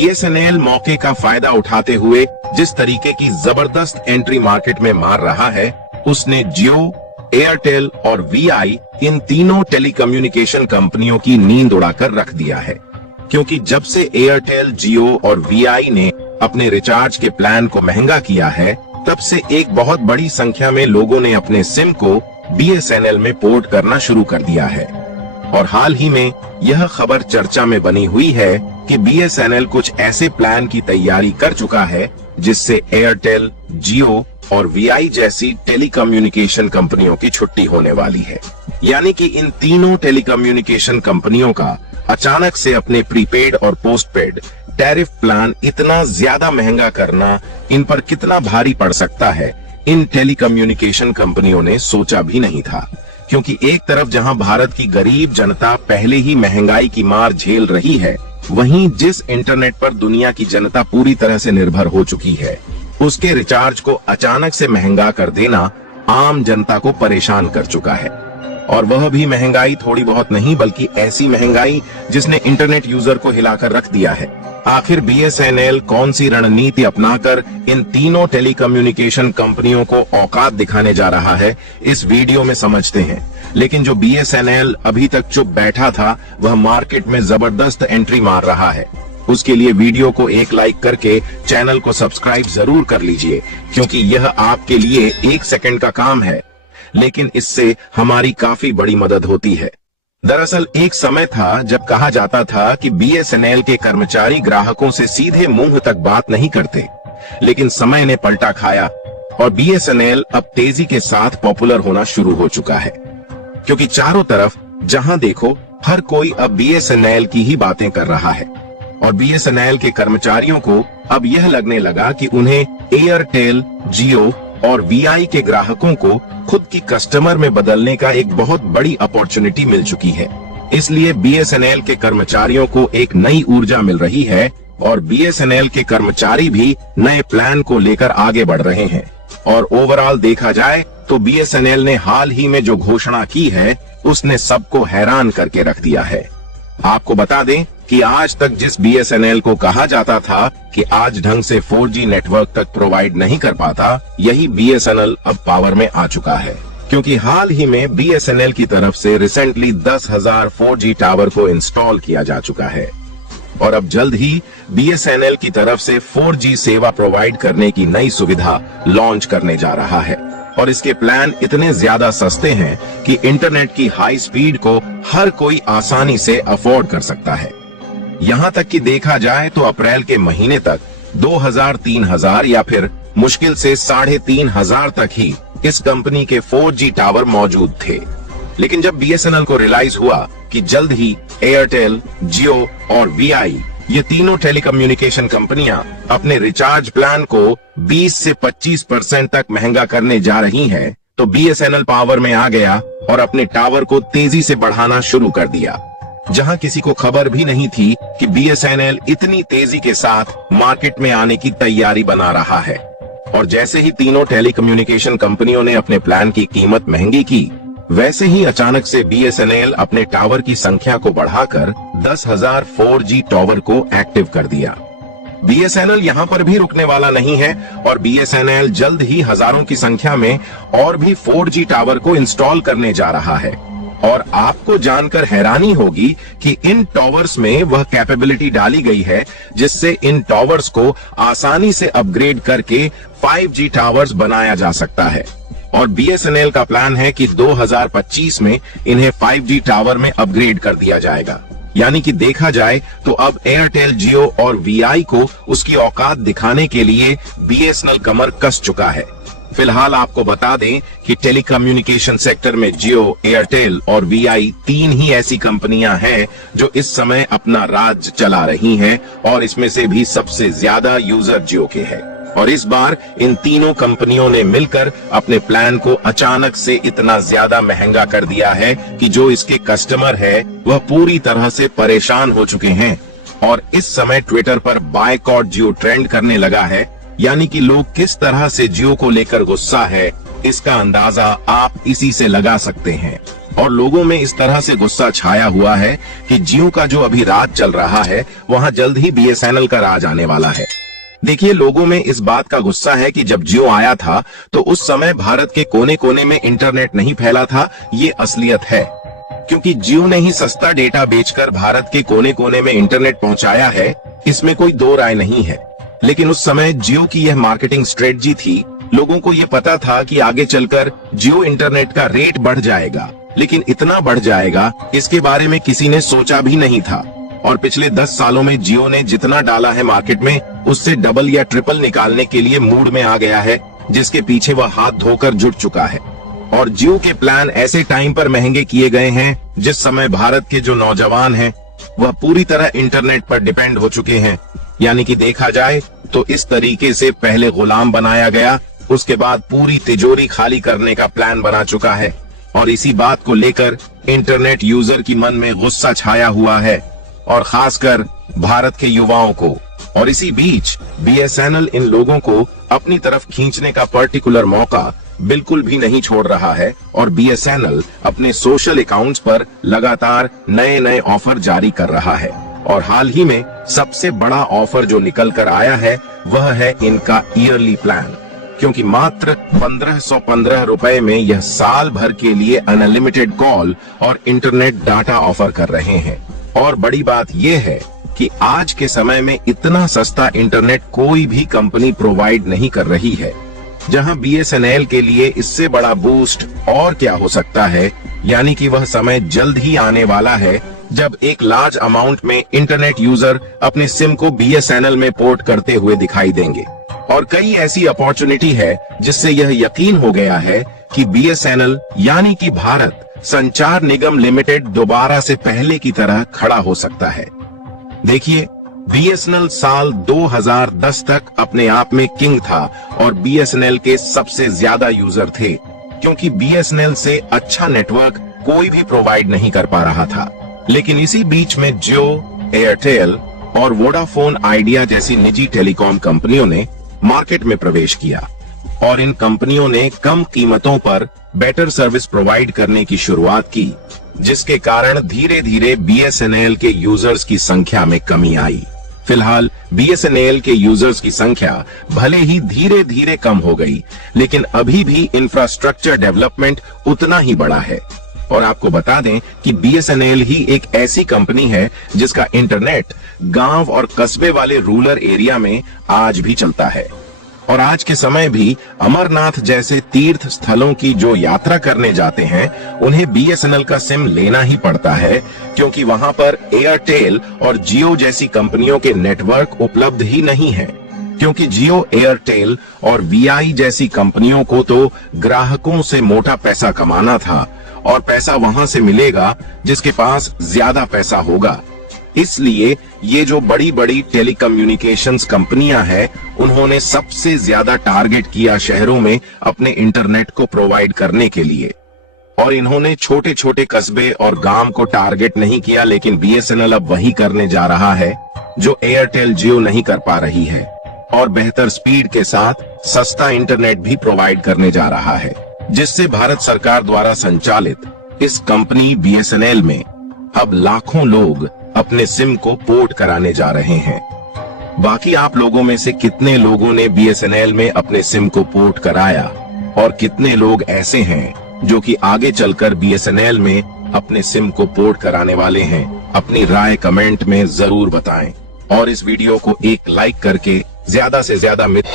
BSNL मौके का फायदा उठाते हुए जिस तरीके की जबरदस्त एंट्री मार्केट में मार रहा है, उसने जियो, एयरटेल और वीआई इन तीनों टेलीकम्युनिकेशन कंपनियों की नींद उड़ाकर रख दिया है। क्योंकि जब से एयरटेल, जियो और वीआई ने अपने रिचार्ज के प्लान को महंगा किया है, तब से एक बहुत बड़ी संख्या में लोगों ने अपने सिम को बीएसएनएल में पोर्ट करना शुरू कर दिया है। और हाल ही में यह खबर चर्चा में बनी हुई है कि बीएसएनएल कुछ ऐसे प्लान की तैयारी कर चुका है जिससे एयरटेल, जियो और वीआई जैसी टेलीकम्युनिकेशन कंपनियों की छुट्टी होने वाली है। यानी कि इन तीनों टेलीकम्युनिकेशन कंपनियों का अचानक से अपने प्रीपेड और पोस्टपेड टैरिफ प्लान इतना ज्यादा महंगा करना इन पर कितना भारी पड़ सकता है, इन टेलीकम्युनिकेशन कंपनियों ने सोचा भी नहीं था। क्योंकि एक तरफ जहां भारत की गरीब जनता पहले ही महंगाई की मार झेल रही है, वहीं जिस इंटरनेट पर दुनिया की जनता पूरी तरह से निर्भर हो चुकी है, उसके रिचार्ज को अचानक से महंगा कर देना आम जनता को परेशान कर चुका है। और वह भी महंगाई थोड़ी बहुत नहीं, बल्कि ऐसी महंगाई जिसने इंटरनेट यूजर को हिलाकर रख दिया है। आखिर बीएसएनएल कौन सी रणनीति अपनाकर इन तीनों टेलीकम्युनिकेशन कंपनियों को औकात दिखाने जा रहा है, इस वीडियो में समझते हैं। लेकिन जो बीएसएनएल अभी तक चुप बैठा था, वह मार्केट में जबरदस्त एंट्री मार रहा है। उसके लिए वीडियो को एक लाइक करके चैनल को सब्सक्राइब जरूर कर लीजिए, क्योंकि यह आपके लिए 1 सेकंड का काम है, लेकिन इससे हमारी काफी बड़ी मदद होती है। दरअसल एक समय था जब कहा जाता था कि बीएसएनएल के कर्मचारी ग्राहकों से सीधे मुंह तक बात नहीं करते, लेकिन समय ने पलटा खाया और बीएसएनएल अब तेजी के साथ पॉपुलर होना शुरू हो चुका है। क्योंकि चारों तरफ जहां देखो हर कोई अब बीएसएनएल की ही बातें कर रहा है। और बीएसएनएल के कर्मचारियों को अब यह लगने लगा कि उन्हें एयरटेल, जियो और वीआई के ग्राहकों को खुद की कस्टमर में बदलने का एक बहुत बड़ी अपॉर्चुनिटी मिल चुकी है। इसलिए बीएसएनएल के कर्मचारियों को एक नई ऊर्जा मिल रही है और बीएसएनएल के कर्मचारी भी नए प्लान को लेकर आगे बढ़ रहे हैं। और ओवरऑल देखा जाए तो बीएसएनएल ने हाल ही में जो घोषणा की है, उसने सबको हैरान करके रख दिया है। आपको बता दें कि आज तक जिस बीएसएनएल को कहा जाता था कि आज ढंग से 4G नेटवर्क तक प्रोवाइड नहीं कर पाता, यही बीएसएनएल अब पावर में आ चुका है। क्योंकि हाल ही में बीएसएनएल की तरफ से रिसेंटली 10,000 4G टावर को इंस्टॉल किया जा चुका है और अब जल्द ही बीएसएनएल की तरफ से 4G सेवा प्रोवाइड करने की नई सुविधा लॉन्च करने जा रहा है। और इसके प्लान इतने ज्यादा सस्ते हैं कि इंटरनेट की हाई स्पीड को हर कोई आसानी से अफोर्ड कर सकता है। यहाँ तक कि देखा जाए तो अप्रैल के महीने तक 2000, 3000 या फिर मुश्किल से 3500 तक ही इस कंपनी के 4G टावर मौजूद थे। लेकिन जब बीएसएनएल को रियलाइज हुआ कि जल्द ही एयरटेल, जियो और वीआई ये तीनों टेलीकम्युनिकेशन कंपनियां अपने रिचार्ज प्लान को 20 से 25% तक महंगा करने जा रही हैं, तो बीएसएनएल पावर में आ गया और अपने टावर को तेजी से बढ़ाना शुरू कर दिया। जहां किसी को खबर भी नहीं थी कि बीएसएनएल इतनी तेजी के साथ मार्केट में आने की तैयारी बना रहा है। और जैसे ही तीनों टेलीकम्युनिकेशन कंपनियों ने अपने प्लान की कीमत महंगी की, वैसे ही अचानक से बीएसएनएल अपने टावर की संख्या को बढ़ाकर 10,000 4G टावर को एक्टिव कर दिया। बीएसएनएल यहाँ पर भी रुकने वाला नहीं है और बीएसएनएल जल्द ही हजारों की संख्या में और भी 4G टावर को इंस्टॉल करने जा रहा है। और आपको जानकर हैरानी होगी कि इन टावर्स में वह कैपेबिलिटी डाली गई है जिससे इन टावर्स को आसानी से अपग्रेड करके 5G टावर्स बनाया जा सकता है। और बीएसएनएल का प्लान है कि 2025 में इन्हें 5G टावर में अपग्रेड कर दिया जाएगा। यानी कि देखा जाए तो अब एयरटेल, जियो और वीआई को उसकी औकात दिखाने के लिए बीएसएनएल कमर कस चुका है। फिलहाल आपको बता दें कि टेलीकम्युनिकेशन सेक्टर में जियो, एयरटेल और वीआई 3 ही ऐसी कंपनियां हैं जो इस समय अपना राज चला रही हैं और इसमें से भी सबसे ज्यादा यूजर जियो के हैं। और इस बार इन तीनों कंपनियों ने मिलकर अपने प्लान को अचानक से इतना ज्यादा महंगा कर दिया है कि जो इसके कस्टमर है वह पूरी तरह से परेशान हो चुके हैं। और इस समय ट्विटर पर बायकॉट जियो ट्रेंड करने लगा है। यानी कि लोग किस तरह से जियो को लेकर गुस्सा है, इसका अंदाजा आप इसी से लगा सकते हैं। और लोगों में इस तरह से गुस्सा छाया हुआ है कि जियो का जो अभी राज चल रहा है वहां जल्द ही बीएसएनएल का राज आने वाला है। देखिए, लोगों में इस बात का गुस्सा है कि जब जियो आया था तो उस समय भारत के कोने कोने में इंटरनेट नहीं फैला था। ये असलियत है, क्योंकि जियो ने ही सस्ता डेटा बेचकर भारत के कोने कोने में इंटरनेट पहुंचाया है, इसमें कोई दो राय नहीं है। लेकिन उस समय जियो की यह मार्केटिंग स्ट्रेटजी थी। लोगों को ये पता था कि आगे चलकर जियो इंटरनेट का रेट बढ़ जाएगा, लेकिन इतना बढ़ जाएगा इसके बारे में किसी ने सोचा भी नहीं था। और पिछले 10 सालों में जियो ने जितना डाला है मार्केट में, उससे डबल या ट्रिपल निकालने के लिए मूड में आ गया है, जिसके पीछे वह हाथ धोकर जुट चुका है। और जियो के प्लान ऐसे टाइम पर महंगे किए गए हैं जिस समय भारत के जो नौजवान हैं वह पूरी तरह इंटरनेट पर डिपेंड हो चुके हैं। यानी कि देखा जाए तो इस तरीके से पहले गुलाम बनाया गया, उसके बाद पूरी तिजोरी खाली करने का प्लान बना चुका है। और इसी बात को लेकर इंटरनेट यूजर की मन में गुस्सा छाया हुआ है, और खासकर भारत के युवाओं को। और इसी बीच बीएसएनएल इन लोगों को अपनी तरफ खींचने का पर्टिकुलर मौका बिल्कुल भी नहीं छोड़ रहा है। और बीएसएनएल अपने सोशल अकाउंट्स पर लगातार नए नए ऑफर जारी कर रहा है। और हाल ही में सबसे बड़ा ऑफर जो निकल कर आया है वह है इनका ईयरली प्लान, क्योंकि मात्र 1515 रुपए में यह साल भर के लिए अनलिमिटेड कॉल और इंटरनेट डाटा ऑफर कर रहे हैं। और बड़ी बात यह है कि आज के समय में इतना सस्ता इंटरनेट कोई भी कंपनी प्रोवाइड नहीं कर रही है। जहां बीएसएनएल के लिए इससे बड़ा बूस्ट और क्या हो सकता है। यानी कि वह समय जल्द ही आने वाला है जब एक लार्ज अमाउंट में इंटरनेट यूजर अपने सिम को बीएसएनएल में पोर्ट करते हुए दिखाई देंगे। और कई ऐसी अपॉर्चुनिटी है जिससे यह यकीन हो गया है कि बीएसएनएल यानी कि भारत संचार निगम लिमिटेड दोबारा से पहले की तरह खड़ा हो सकता है। देखिए, बीएसएनएल साल 2010 तक अपने आप में किंग था और बीएसएनएल के सबसे ज्यादा यूजर थे, क्योंकि बीएसएनएल से अच्छा नेटवर्क कोई भी प्रोवाइड नहीं कर पा रहा था। लेकिन इसी बीच में जियो, एयरटेल और वोडाफोन आइडिया जैसी निजी टेलीकॉम कंपनियों ने मार्केट में प्रवेश किया, और इन कंपनियों ने कम कीमतों पर बेटर सर्विस प्रोवाइड करने की शुरुआत की, जिसके कारण धीरे धीरे बीएसएनएल के यूजर्स की संख्या में कमी आई। फिलहाल बीएसएनएल के यूजर्स की संख्या भले ही धीरे धीरे कम हो गई, लेकिन अभी भी इंफ्रास्ट्रक्चर डेवलपमेंट उतना ही बड़ा है। और आपको बता दें कि बीएसएनएल ही एक ऐसी कंपनी है जिसका इंटरनेट गांव और कस्बे वाले रूरल एरिया में आज भी चलता है। और आज के समय भी अमरनाथ जैसे तीर्थ स्थलों की जो यात्रा करने जाते हैं उन्हें बीएसएनएल का सिम लेना ही पड़ता है, क्योंकि वहां पर एयरटेल और जियो जैसी कंपनियों के नेटवर्क उपलब्ध ही नहीं है। क्योंकि जियो, एयरटेल और वीआई जैसी कंपनियों को तो ग्राहकों से मोटा पैसा कमाना था, और पैसा वहां से मिलेगा जिसके पास ज्यादा पैसा होगा। इसलिए ये जो बड़ी बड़ी टेलीकम्युनिकेशंस कंपनियां हैं, उन्होंने सबसे ज्यादा टारगेट किया शहरों में अपने इंटरनेट को प्रोवाइड करने के लिए। और इन्होंने छोटे छोटे कस्बे और गांव को टारगेट नहीं किया, लेकिन बीएसएनएल अब वही करने जा रहा है जो एयरटेल, जियो नहीं कर पा रही है, और बेहतर स्पीड के साथ सस्ता इंटरनेट भी प्रोवाइड करने जा रहा है, जिससे भारत सरकार द्वारा संचालित इस कंपनी बीएसएनएल में अब लाखों लोग अपने सिम को पोर्ट कराने जा रहे हैं। बाकी आप लोगों में से कितने लोगों ने बीएसएनएल में अपने सिम को पोर्ट कराया, और कितने लोग ऐसे हैं जो कि आगे चलकर बीएसएनएल में अपने सिम को पोर्ट कराने वाले हैं? अपनी राय कमेंट में जरूर बताएं, और इस वीडियो को एक लाइक करके ज्यादा से ज्यादा मित्र